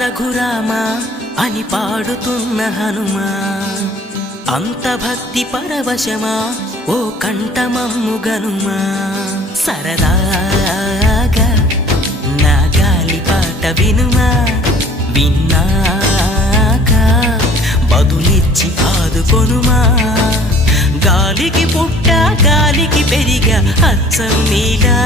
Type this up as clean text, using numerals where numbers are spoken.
రఘురామ అని పాడుతున్న హనుమా అంత భక్తి పరవశమా ఓ కంఠమమ్ము గనుమా సరదాగా నా గాలి పాట వినుమా విన్నాక బదులిచ్చి ఆదుకొనుమా గాలికి పుట్ట గాలికి పెరిగా అచ్చం నీలా